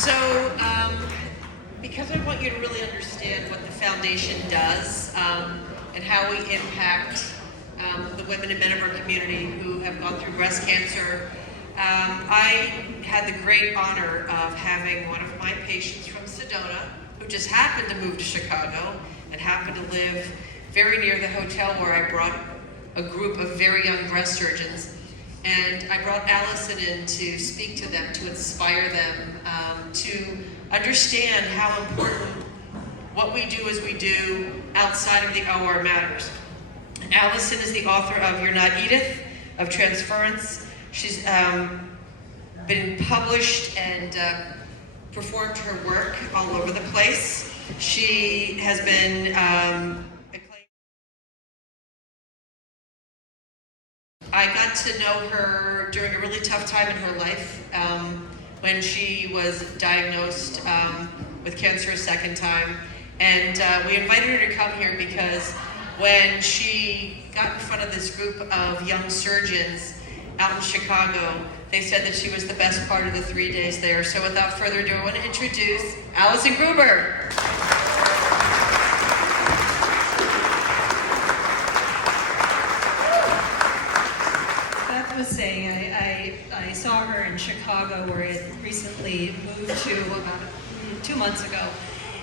So, because I want you to really understand what the foundation does and how we impact the women and men of our community who have gone through breast cancer, I had the great honor of having one of my patients from Sedona, who just happened to move to Chicago and happened to live very near the hotel where I brought a group of very young breast surgeons. And I brought Allison in to speak to them, to inspire them, to understand how important what we do as we do outside of the OR matters. Allison is the author of You're Not Edith, of Transference. She's been published and performed her work all over the place. She has been acclaimed. I got to know her during a really tough time in her life when she was diagnosed with cancer a second time. And we invited her to come here because when she got in front of this group of young surgeons out in Chicago, they said that she was the best part of the 3 days there. So without further ado, I want to introduce Allison Gruber. Beth was saying, I saw her in Chicago where I had recently moved to about 2 months ago.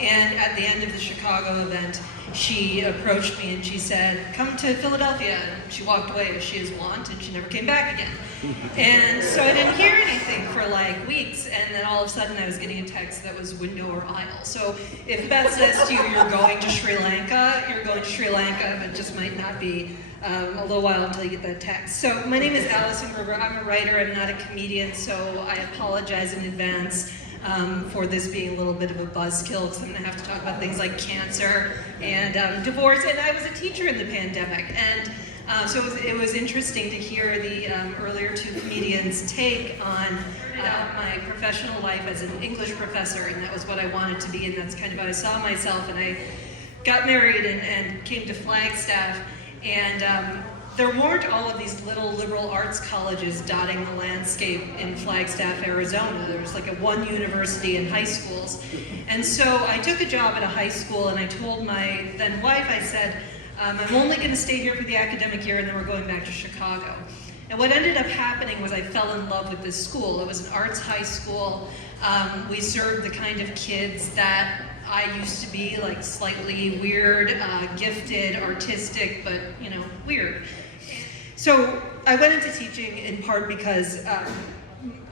And at the end of the Chicago event, she approached me and she said, "Come to Philadelphia." And she walked away as she is wont, and she never came back again. And so I didn't hear anything for like weeks, and then all of a sudden I was getting a text that was window or aisle. So if Beth says to you, you're going to Sri Lanka, you're going to Sri Lanka, but it just might not be a little while until you get that text. So my name is Allison Gruber. I'm a writer, I'm not a comedian, so I apologize in advance for this being a little bit of a buzzkill, because I'm going to have to talk about things like cancer and divorce. And I was a teacher in the pandemic, and so it was interesting to hear the earlier two comedians' take on my professional life as an English professor, and that was what I wanted to be, and that's kind of how I saw myself. And I got married and came to Flagstaff, and there weren't all of these little liberal arts colleges dotting the landscape in Flagstaff, Arizona. There was like one university and high schools. And so I took a job at a high school, and I told my then wife, I said, I'm only going to stay here for the academic year, and then we're going back to Chicago. And what ended up happening was I fell in love with this school. It was an arts high school. We served the kind of kids that I used to be, like slightly weird, gifted, artistic, but weird. So I went into teaching in part because,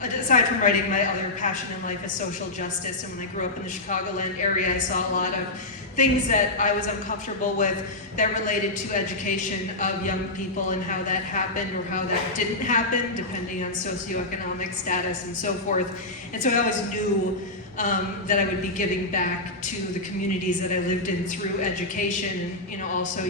aside from writing, my other passion in life is social justice. And when I grew up in the Chicagoland area, I saw a lot of things that I was uncomfortable with that related to education of young people and how that happened or how that didn't happen, depending on socioeconomic status and so forth. And so I always knew that I would be giving back to the communities that I lived in through education. And also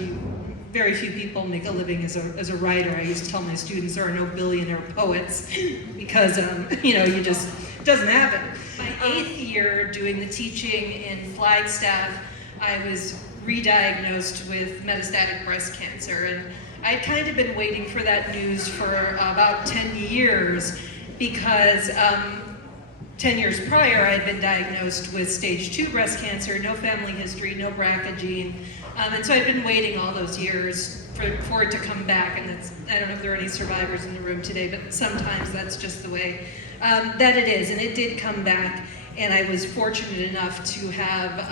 very few people make a living as a writer. I used to tell my students there are no billionaire poets because you just, it doesn't happen. My 8th year doing the teaching in Flagstaff, I was re-diagnosed with metastatic breast cancer, and I'd kind of been waiting for that news for about 10 years because 10 years prior I had been diagnosed with stage 2 breast cancer, no family history, no BRCA gene. And so I'd been waiting all those years for it to come back, and I don't know if there are any survivors in the room today, but sometimes that's just the way that it is. And it did come back, and I was fortunate enough to have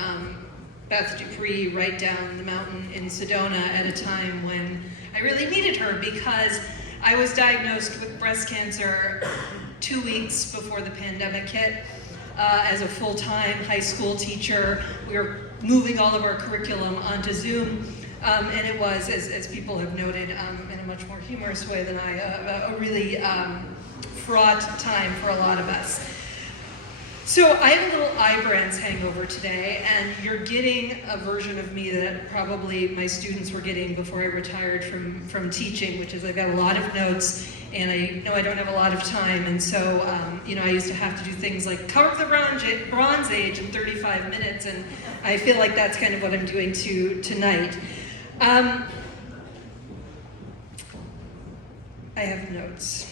Beth Dupree right down the mountain in Sedona at a time when I really needed her, because I was diagnosed with breast cancer 2 weeks before the pandemic hit. As a full-time high school teacher, we were moving all of our curriculum onto Zoom, and it was, as people have noted in a much more humorous way than I, a really fraught time for a lot of us. So I have a little Ibrance hangover today, and you're getting a version of me that probably my students were getting before I retired from teaching, which is I've got a lot of notes, and I know I don't have a lot of time, and so I used to have to do things like cover the Bronze Age in 35 minutes, and I feel like that's kind of what I'm doing tonight. I have notes.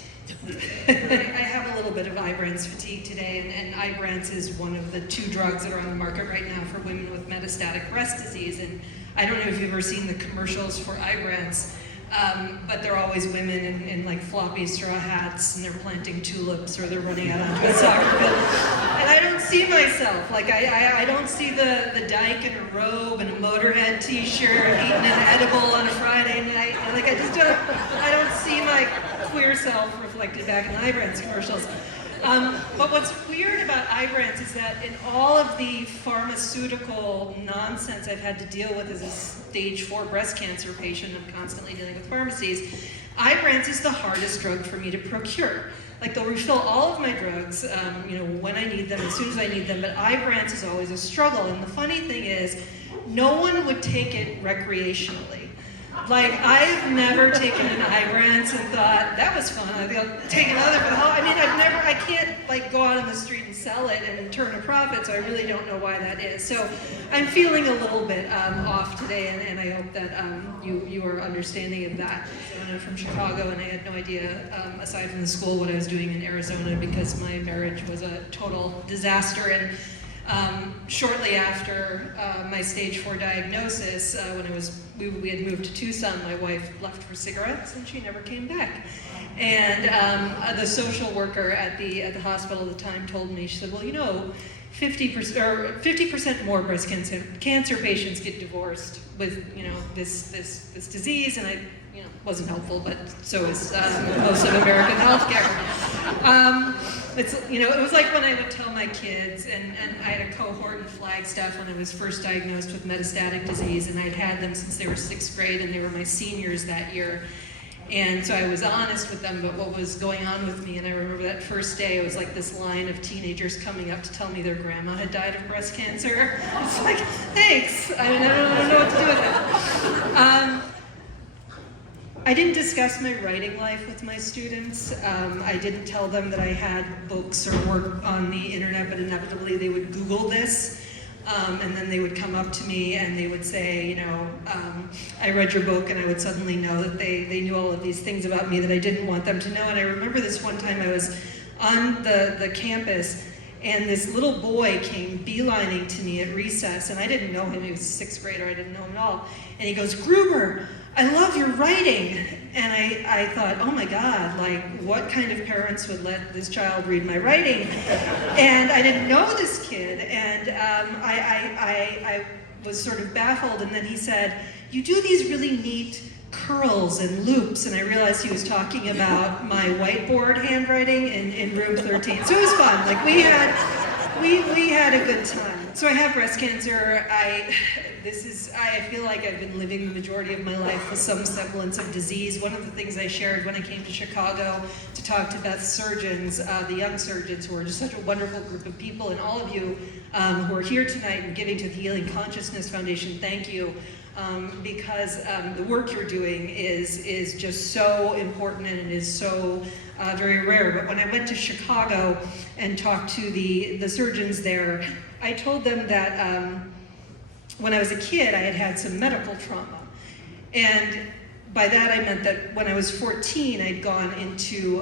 I have a little bit of Ibrance fatigue today, and Ibrance is one of the 2 drugs that are on the market right now for women with metastatic breast disease. And I don't know if you've ever seen the commercials for Ibrance, but they're always women in like floppy straw hats, and they're planting tulips, or they're running out onto a soccer field. And I don't see myself. Like, I don't see the dyke in a robe and a Motorhead t-shirt, eating an edible on a Friday night. Like, I don't see my queer self reflected back in the Ibrance commercials. But what's weird about Ibrance is that in all of the pharmaceutical nonsense I've had to deal with as a stage 4 breast cancer patient, I'm constantly dealing with pharmacies, Ibrance is the hardest drug for me to procure. Like, they'll refill all of my drugs, when I need them, as soon as I need them, but Ibrance is always a struggle. And the funny thing is, no one would take it recreationally. Like, I've never taken an Ibrance and thought, that was fun, I think I'll take another. But I can't like go out on the street and sell it and turn a profit, so I really don't know why that is. So I'm feeling a little bit off today, and I hope that you are understanding of that. I'm from Chicago, and I had no idea, aside from the school, what I was doing in Arizona, because my marriage was a total disaster. And shortly after my stage 4 diagnosis, when we had moved to Tucson, my wife left for cigarettes, and she never came back. And the social worker at the hospital at the time told me, she said, well, 50% more breast cancer patients get divorced with this disease, and I wasn't helpful, but so is most of American healthcare. It was like when I would tell my kids, and I had a cohort in Flagstaff when I was first diagnosed with metastatic disease, and I'd had them since they were 6th grade, and they were my seniors that year. And so I was honest with them about what was going on with me, and I remember that first day, it was like this line of teenagers coming up to tell me their grandma had died of breast cancer. It's like, thanks. I don't know what to do with it. I didn't discuss my writing life with my students. I didn't tell them that I had books or work on the internet, but inevitably they would Google this. And then they would come up to me and they would say, I read your book, and I would suddenly know that they knew all of these things about me that I didn't want them to know. And I remember this one time I was on the campus, and this little boy came beelining to me at recess, and I didn't know him. He was a 6th grader. I didn't know him at all. And he goes, Gruber, I love your writing. And I thought, oh my God, like, what kind of parents would let this child read my writing? And I didn't know this kid, and I was sort of baffled. And then he said, you do these really neat curls and loops, and I realized he was talking about my whiteboard handwriting in room 13. So it was fun. Like, we had a good time. So I have breast cancer. I feel like I've been living the majority of my life with some semblance of disease. One of the things I shared when I came to Chicago to talk to Beth's surgeons, the young surgeons, who are just such a wonderful group of people, and all of you who are here tonight and giving to the Healing Consciousness Foundation, thank you. Because the work you're doing is just so important, and it is so very rare. But when I went to Chicago and talked to the surgeons there, I told them that when I was a kid, I had had some medical trauma. And by that I meant that when I was 14, I'd gone into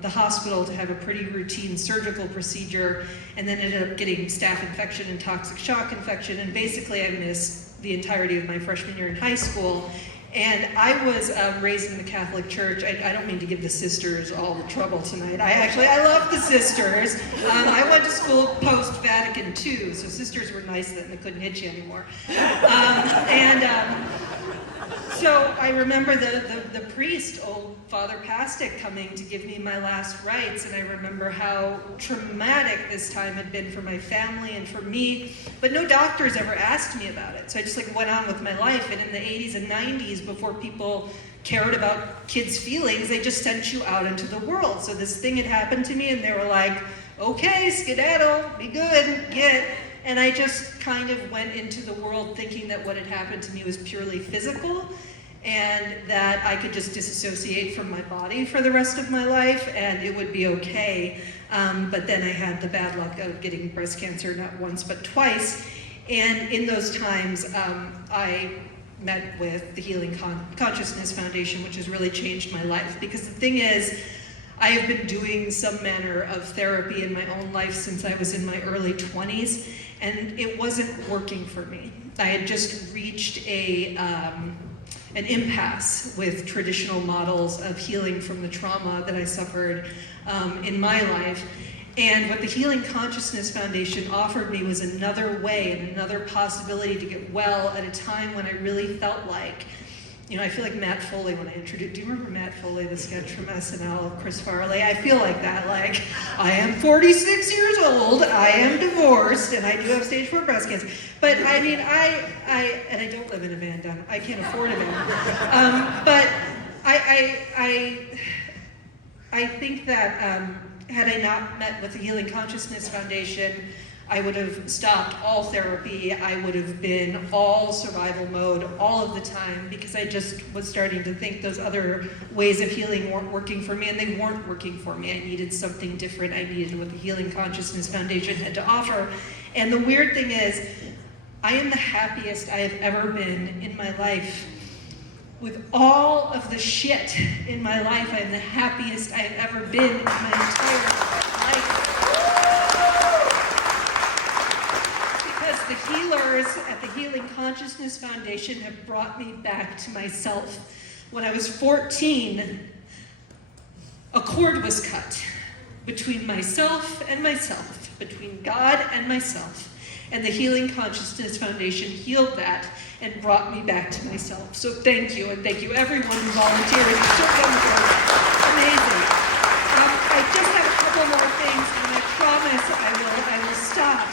the hospital to have a pretty routine surgical procedure, and then ended up getting staph infection and toxic shock infection, and basically I missed the entirety of my freshman year in high school. And I was raised in the Catholic Church. I don't mean to give the sisters all the trouble tonight. I love the sisters. I went to school post-Vatican II, so sisters were nice that they couldn't hit you anymore. So I remember the priest, old Father Pastic, coming to give me my last rites, and I remember how traumatic this time had been for my family and for me, but no doctors ever asked me about it. So I just went on with my life, and in the 80s and 90s, before people cared about kids' feelings, they just sent you out into the world. So this thing had happened to me, and they were like, okay, skedaddle, be good, get. And I just kind of went into the world thinking that what had happened to me was purely physical, and that I could just disassociate from my body for the rest of my life, and it would be okay. But then I had the bad luck of getting breast cancer not once but twice. And in those times, I met with the Healing Consciousness Foundation, which has really changed my life. Because the thing is, I have been doing some manner of therapy in my own life since I was in my early 20s, and it wasn't working for me. I had just reached an impasse with traditional models of healing from the trauma that I suffered in my life. And what the Healing Consciousness Foundation offered me was another way and another possibility to get well at a time when I really felt like, you know, I feel like Matt Foley when I introduced, do you remember Matt Foley, the sketch from SNL, Chris Farley? I feel like that, like, I am 46 years old, I am divorced, and I do have stage 4 breast cancer. But I mean, and I don't live in a van down, I can't afford a van. But I think that had I not met with the Healing Consciousness Foundation, I would have stopped all therapy. I would have been all survival mode all of the time because I just was starting to think those other ways of healing weren't working for me, and they weren't working for me. I needed something different. I needed what the Healing Consciousness Foundation had to offer. And the weird thing is, I am the happiest I have ever been in my life. With all of the shit in my life, I am the happiest I have ever been in my entire life. Because the healers at the Healing Consciousness Foundation have brought me back to myself. When I was 14, a cord was cut between myself and myself, between God and myself. And the Healing Consciousness Foundation healed that and brought me back to myself. So thank you, and thank you everyone who volunteered. It's so wonderful. Amazing. I just have a couple more things, and I promise I will stop.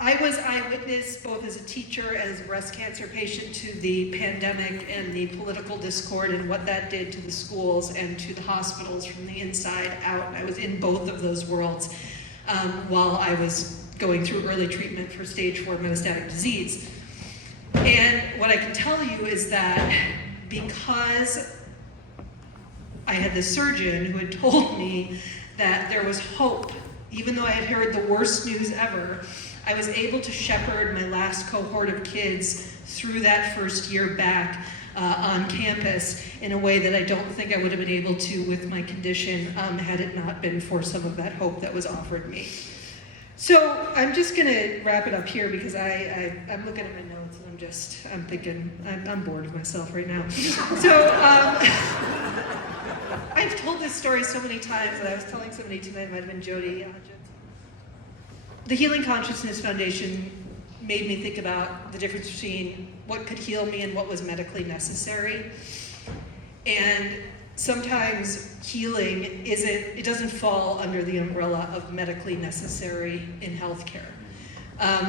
I was eyewitness, both as a teacher and as a breast cancer patient, to the pandemic and the political discord and what that did to the schools and to the hospitals from the inside out. I was in both of those worlds while I was going through early treatment for stage 4 metastatic disease. And what I can tell you is that because I had this surgeon who had told me that there was hope, even though I had heard the worst news ever, I was able to shepherd my last cohort of kids through that first year back on campus in a way that I don't think I would have been able to with my condition had it not been for some of that hope that was offered me. So I'm just going to wrap it up here because I'm looking at my notes and I'm thinking, I'm bored of myself right now. So I've told this story so many times, and I was telling somebody tonight, it might have been Jody. The Healing Consciousness Foundation made me think about the difference between what could heal me and what was medically necessary. And sometimes healing it doesn't fall under the umbrella of medically necessary in healthcare.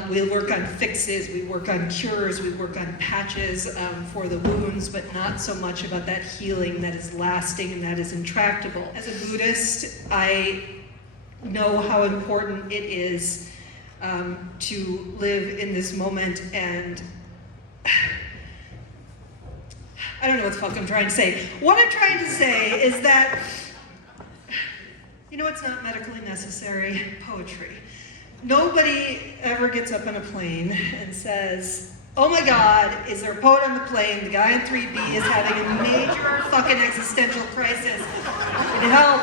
We work on fixes, we work on cures, we work on patches for the wounds, but not so much about that healing that is lasting and that is intractable. As a Buddhist, I know how important it is to live in this moment, and I don't know what the fuck I'm trying to say. What I'm trying to say is that, you know what's not medically necessary? Poetry. Nobody ever gets up on a plane and says, oh my God, is there a poet on the plane? The guy on 3B is having a major fucking existential crisis. I need help.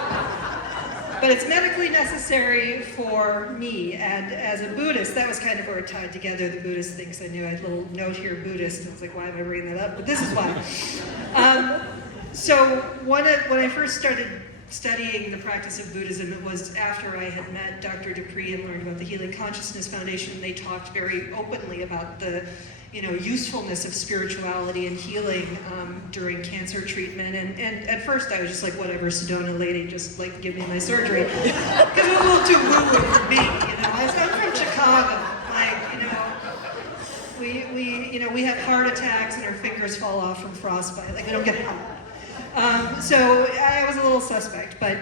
But it's medically necessary for me, and as a Buddhist, that was kind of where it tied together the Buddhist things I knew. I had a little note here, Buddhist, and I was like, why am I bringing that up? But this is why. So when I first started studying the practice of Buddhism, it was after I had met Dr. Dupree and learned about the Healing Consciousness Foundation. They talked very openly about the usefulness of spirituality and healing during cancer treatment. And at first I was just like, whatever, Sedona lady, just like give me my surgery. Because it was a little too woo-woo for me, I'm from Chicago. We have heart attacks and our fingers fall off from frostbite. Like, we don't get hot. So I was a little suspect, but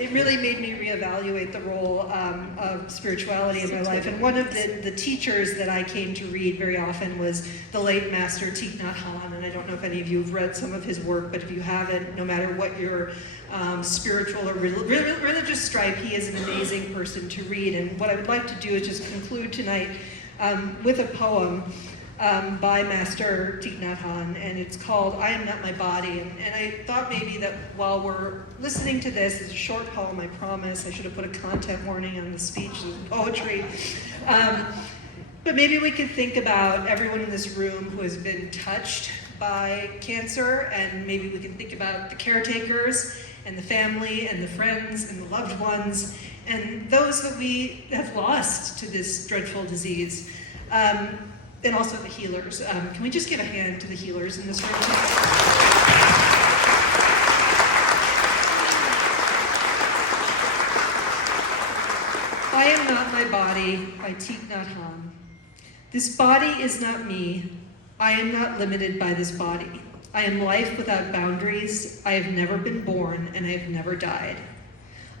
it really made me reevaluate the role of spirituality in my life. And one of the teachers that I came to read very often was the late Master Thich Nhat Hanh. And I don't know if any of you have read some of his work, but if you haven't, no matter what your spiritual or religious stripe, he is an amazing person to read. And what I would like to do is just conclude tonight with a poem by Master Thich Nhat Hanh, and it's called I Am Not My Body. And I thought maybe that while we're listening to this, it's a short poem, I promise. I should have put a content warning on the speech and poetry. But maybe we could think about everyone in this room who has been touched by cancer, and maybe we can think about the caretakers and the family and the friends and the loved ones and those that we have lost to this dreadful disease. And also the healers. Can we just give a hand to the healers in this room? I Am Not My Body by Thich Nhat Hanh. This body is not me. I am not limited by this body. I am life without boundaries. I have never been born and I have never died.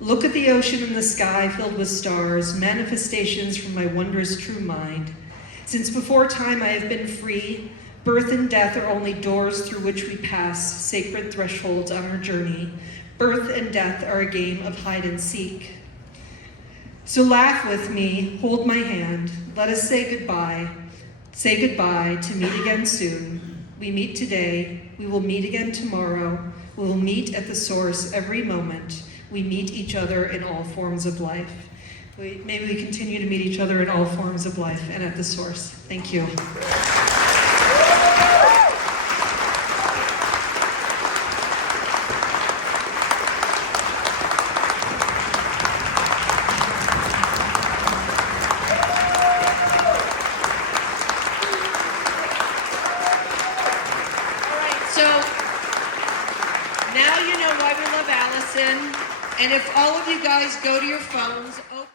Look at the ocean and the sky filled with stars, manifestations from my wondrous true mind. Since before time I have been free. Birth and death are only doors through which we pass, sacred thresholds on our journey. Birth and death are a game of hide and seek. So laugh with me, hold my hand, let us say goodbye. Say goodbye to meet again soon. We meet today, we will meet again tomorrow. We will meet at the source every moment. We meet each other in all forms of life. Maybe we continue to meet each other in all forms of life and at the source. Thank you. Now you know why we love Allison. And if all of you guys go to your phones, open